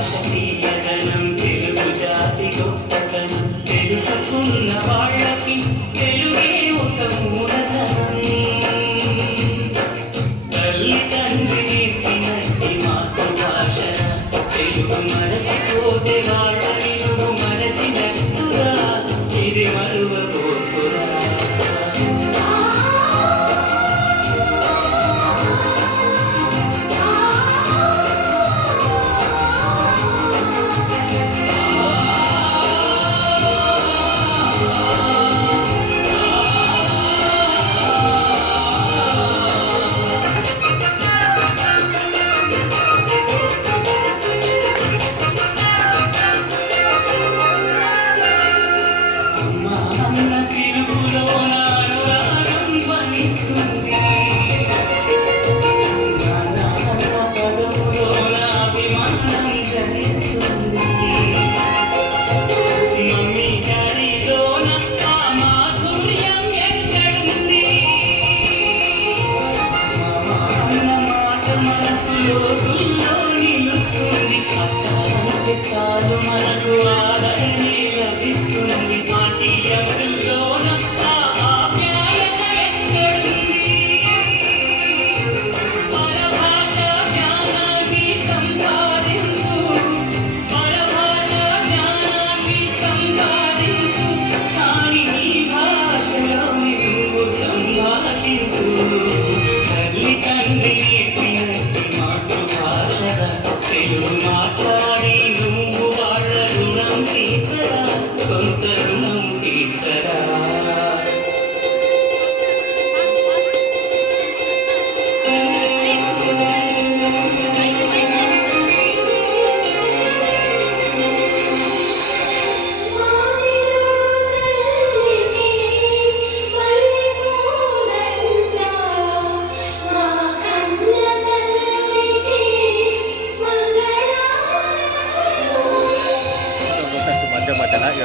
భాష తీయదనం తెలుగు జాతి గొప్పతనం తెలుసుకున్న వాళ్ళకి తెలుగే ఒక మూలధనం తల్లి తండ్రి నేర్పినట్టి మాతృభాష తెలుగు మరచిపోతే వాళ్ళని నువ్వు మరచినట్టురా ఇది మరువబోకురా చాలు మనకు ఆదరణే లభిస్తుంది మాటీయంలోన ఆప్యాయత ఎక్కడుంది పరభాష జ్ఞానాన్ని సంపాదించు పరభాష జ్ఞానాన్ని సంపాదించు కానీ నీ భాషలో నువ్వు సంభాషించు తల్లి తండ్రి నేర్పినట్టి మాతృభాష తెలుగు మాట్లాడి నువ్వు వాళ్ళ రుణం తీర్చరా సొంత రుణం తీర్చరా మధ్యన ఇక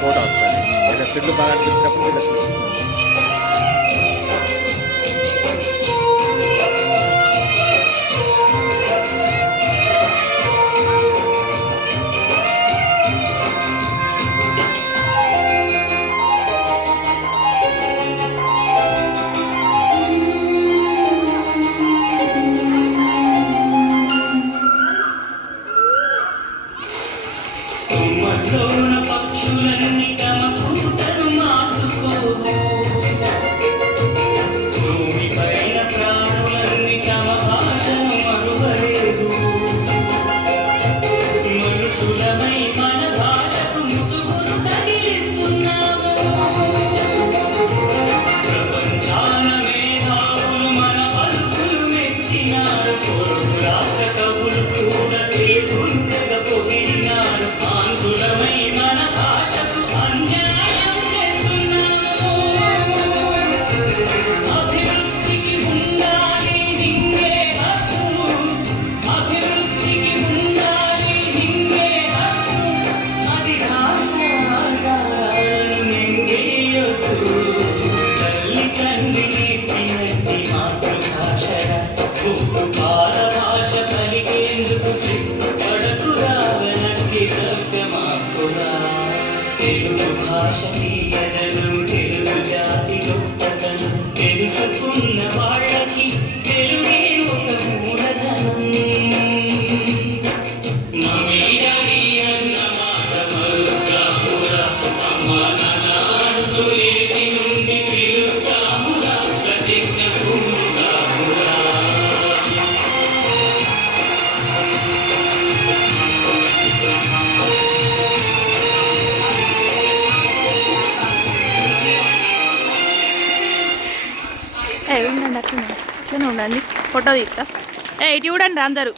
ఫోటో వస్తుంది ఇలా పిల్లలు బాగా అనిపించినప్పుడు తుమ్మలోన పక్షులన్నీ తమ కూతను మార్చుకోవు భూమి పైన ప్రాణులన్నీ తమ భాషను మరువలేదు మనుషులమై మన భాషకు ముసుగును తగిలిస్తున్నాము ప్రపంచాన మేధావులు మన పలుకులు మెచ్చినారు పొరుగు రాష్ట్ర కవులు కూడా తెలుగును తెగ పొగిడినారు ఆంధ్రులమై మన భాషకు అన్యాయం చేస్తున్నాము అభివృద్ధికి ఉండాలి నింగే హక్కు అభివృద్ధికి ఉండాలి నింగే హక్కు అది భాష ఆచారాలను నింగేయొద్దు తల్లి తండ్రి నేర్పినట్టి మాతృభాషరా ఉప్పు పాల భాష పలికేందుకు సిగ్గుపడకురా వెనక్కి తగ్గమాకురా తెలుగు భాష తీయదనం తెలుగు జాతి గొప్పతనం తెలుసుకున్న వాళ్ళకి తెలుగే ఒక మూలధనం మమ్మీ డాడీ అన్న మాట మరుద్దామురా అమ్మ నాన్న అంటూ ఏటి నుండి పిలుద్దామురా ప్రతిజ్ఞ పొందుదామురా ఉండండి అట్లనే ఉండండి ఫోటో తీస్తా ఇటు చూడండి అందరూ